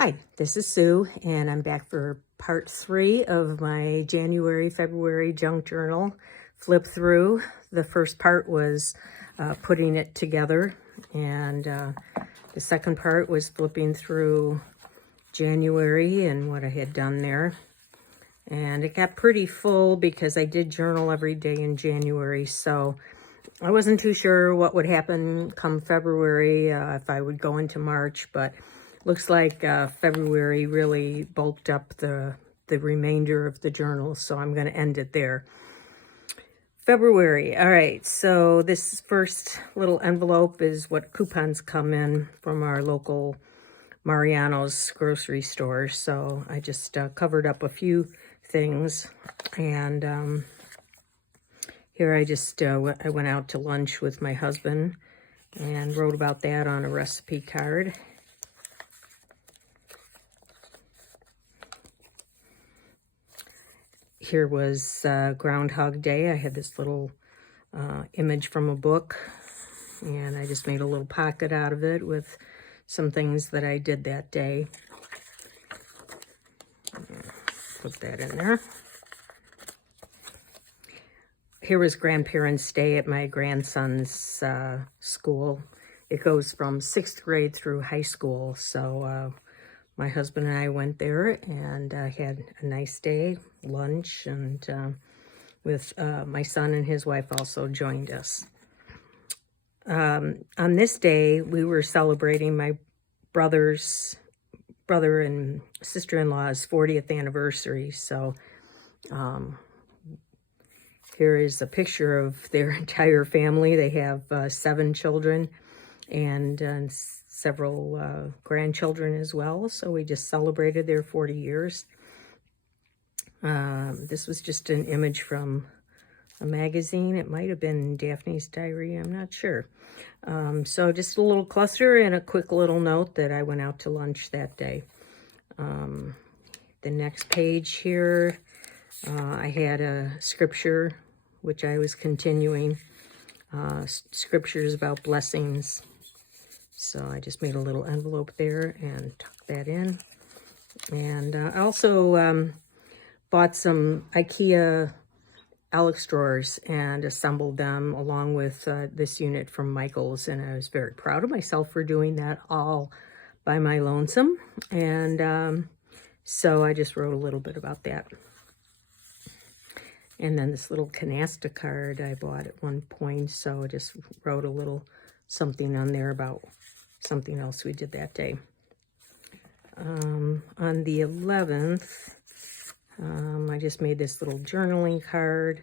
Hi, this is Sue, and I'm back for part 3 of my January-February junk journal flip through. The first part was putting it together, and the second part was flipping through January and what I had done there. And it got pretty full because I did journal every day in January, so I wasn't too sure what would happen come February, if I would go into March, but looks like February really bulked up the remainder of the journal, so I'm going to end it there. February, all right, so this first little envelope is what coupons come in from our local Mariano's grocery store, so I just covered up a few things, and here I just I went out to lunch with my husband and wrote about that on a recipe card. Here was Groundhog Day. I had this little image from a book, and I just made a little pocket out of it with some things that I did that day. Put that in there. Here was Grandparents' Day at my grandson's school. It goes from 6th grade through high school, so my husband and I went there and had a nice day, lunch, and with my son and his wife also joined us. On this day, we were celebrating my brother and sister-in-law's 40th anniversary, so here is a picture of their entire family. They have 7 children and several grandchildren as well. So we just celebrated their 40 years. This was just an image from a magazine. It might have been Daphne's Diary. I'm not sure. So just a little cluster and a quick little note that I went out to lunch that day. The next page here, I had a scripture, which I was continuing. Scriptures about blessings. So I just made a little envelope there and tucked that in. And I also bought some IKEA Alex drawers and assembled them along with this unit from Michael's. And I was very proud of myself for doing that all by my lonesome. And so I just wrote a little bit about that. And then this little canasta card I bought at one point, so I just wrote a little something on there about something else we did that day. On the 11th, I just made this little journaling card.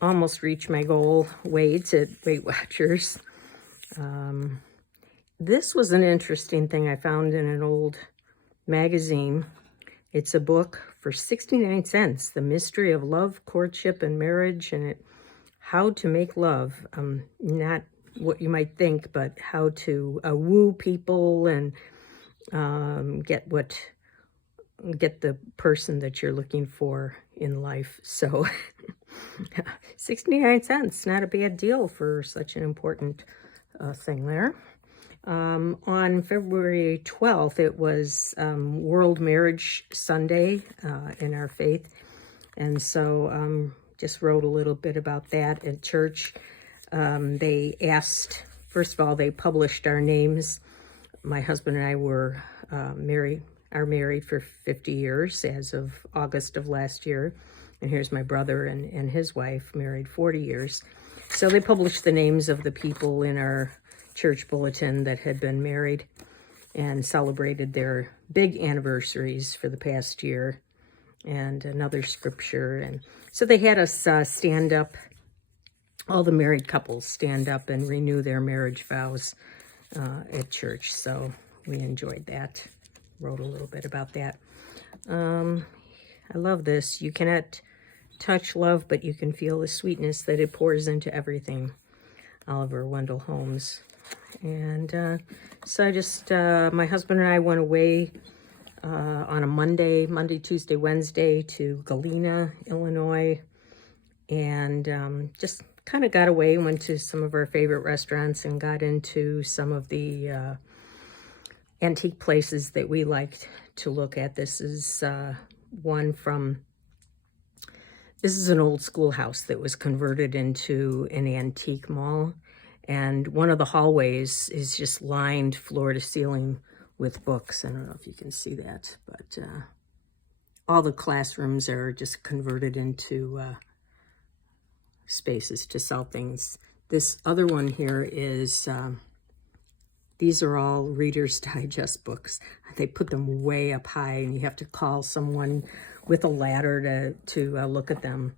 Almost reached my goal weights at Weight Watchers. This was an interesting thing I found in an old magazine. It's a book for 69 cents, The Mystery of Love, Courtship, and Marriage, and how to make love. Not what you might think, but how to woo people and get the person that you're looking for in life. So 69 cents, not a bad deal for such an important thing there. On February 12th, it was World Marriage Sunday in our faith. And so just wrote a little bit about that at church. They asked, first of all, they published our names. My husband and I were married for 50 years as of August of last year. And here's my brother and his wife, married 40 years. So they published the names of the people in our church bulletin that had been married and celebrated their big anniversaries for the past year, and another scripture. And so they had us stand up, all the married couples stand up and renew their marriage vows at church. So we enjoyed that. Wrote a little bit about that. I love this. You cannot touch love, but you can feel the sweetness that it pours into everything. Oliver Wendell Holmes. And so I just, my husband and I went away on a Monday, Tuesday, Wednesday to Galena, Illinois, and just kind of got away, went to some of our favorite restaurants and got into some of the antique places that we like to look at. This is one from, this is an old schoolhouse that was converted into an antique mall. And one of the hallways is just lined floor to ceiling with books. I don't know if you can see that, but all the classrooms are just converted into spaces to sell things. This other one here is, these are all Reader's Digest books. They put them way up high, and you have to call someone with a ladder to look at them.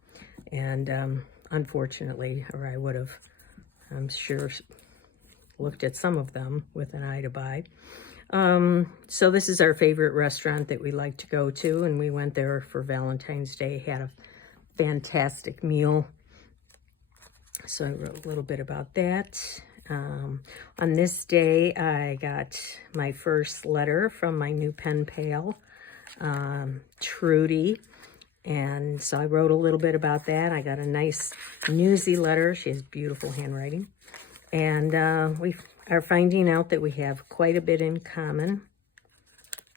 And unfortunately, or I would have, I'm sure, looked at some of them with an eye to buy. So this is our favorite restaurant that we like to go to, and we went there for Valentine's Day, had a fantastic meal. So I wrote a little bit about that. On this day, I got my first letter from my new pen pal, Trudy. And so I wrote a little bit about that. I got a nice newsy letter. She has beautiful handwriting. And we are finding out that we have quite a bit in common.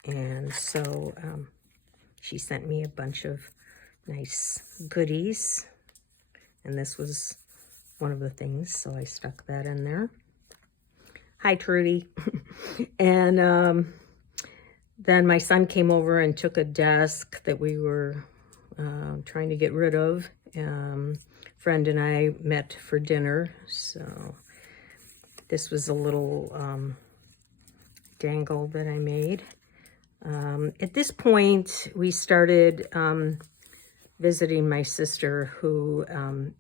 And so she sent me a bunch of nice goodies. And this was one of the things, so I stuck that in there. Hi, Trudy. And then my son came over and took a desk that we were trying to get rid of. Friend and I met for dinner, so this was a little dangle that I made. At this point, we started visiting my sister, who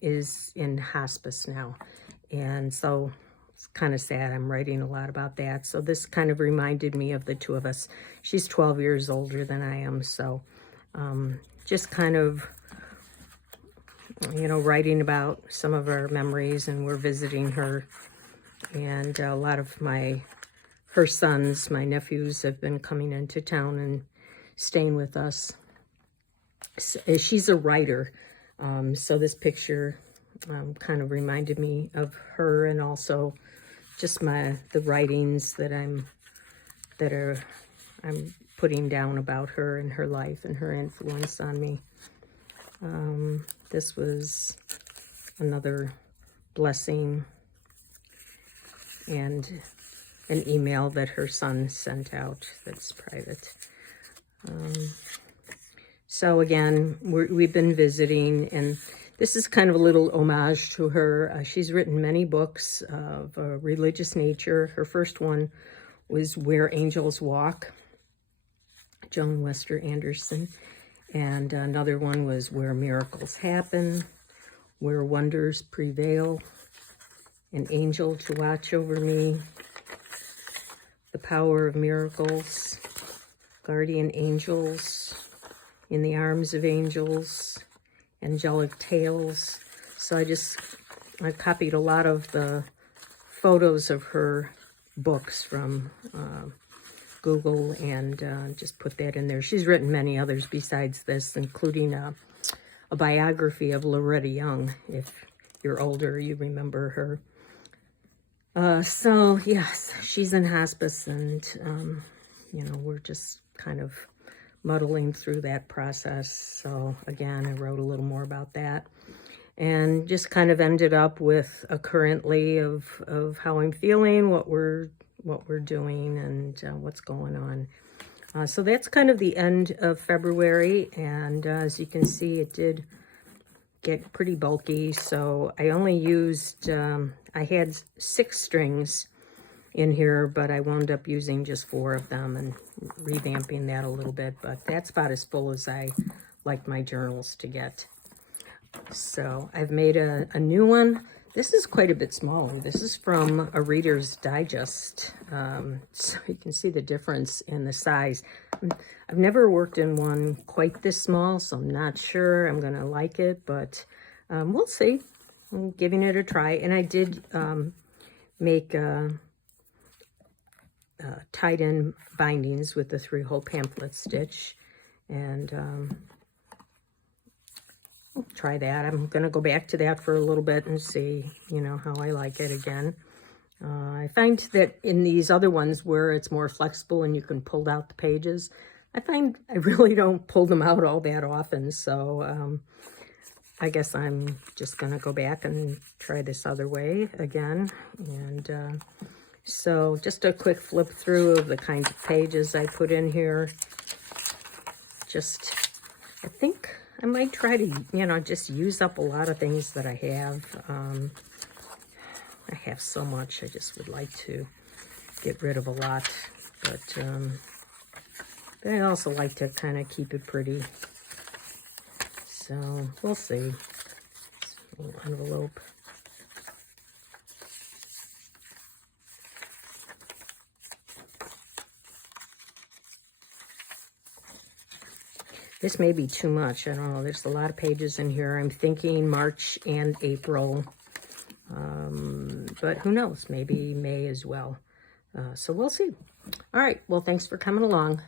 is in hospice now. And so it's kind of sad. I'm writing a lot about that. So this kind of reminded me of the two of us. She's 12 years older than I am. So just kind of, you know, writing about some of our memories, and we're visiting her. And a lot of her sons, my nephews, have been coming into town and staying with us. She's a writer, so this picture kind of reminded me of her, and also just the writings that I'm putting down about her and her life and her influence on me. This was another blessing and an email that her son sent out that's private. So again, we've been visiting, and this is kind of a little homage to her. She's written many books of a religious nature. Her first one was Where Angels Walk, Joan Wester Anderson. And another one was Where Miracles Happen, Where Wonders Prevail, An Angel to Watch Over Me, The Power of Miracles, Guardian Angels, In the Arms of Angels, Angelic Tales. So I copied a lot of the photos of her books from Google and just put that in there. She's written many others besides this, including a biography of Loretta Young. If you're older, you remember her. So yes, she's in hospice, and you know, we're just kind of muddling through that process. So again, I wrote a little more about that, and just kind of ended up with a currently of how I'm feeling, what we're doing, and what's going on. So that's kind of the end of February, and as you can see, it did get pretty bulky. So I only used, I had 6 strings in here, but I wound up using just 4 of them and revamping that a little bit. But that's about as full as I like my journals to get. So I've made a new one. This is quite a bit smaller. This is from a Reader's Digest. So you can see the difference in the size. I've never worked in one quite this small, so I'm not sure I'm gonna like it, but we'll see. I'm giving it a try. And I did make tied-in bindings with the 3-hole pamphlet stitch, and I'll try that. I'm going to go back to that for a little bit and see, you know, how I like it again. I find that in these other ones where it's more flexible and you can pull out the pages, I find I really don't pull them out all that often. So I guess I'm just going to go back and try this other way again. And so just a quick flip through of the kinds of pages I put in here. I think I might try to, just use up a lot of things that I have. I have so much, I just would like to get rid of a lot. But I also like to kind of keep it pretty. So we'll see. Little envelope. This may be too much. I don't know. There's a lot of pages in here. I'm thinking March and April. But who knows? Maybe May as well. So we'll see. All right. Well, thanks for coming along.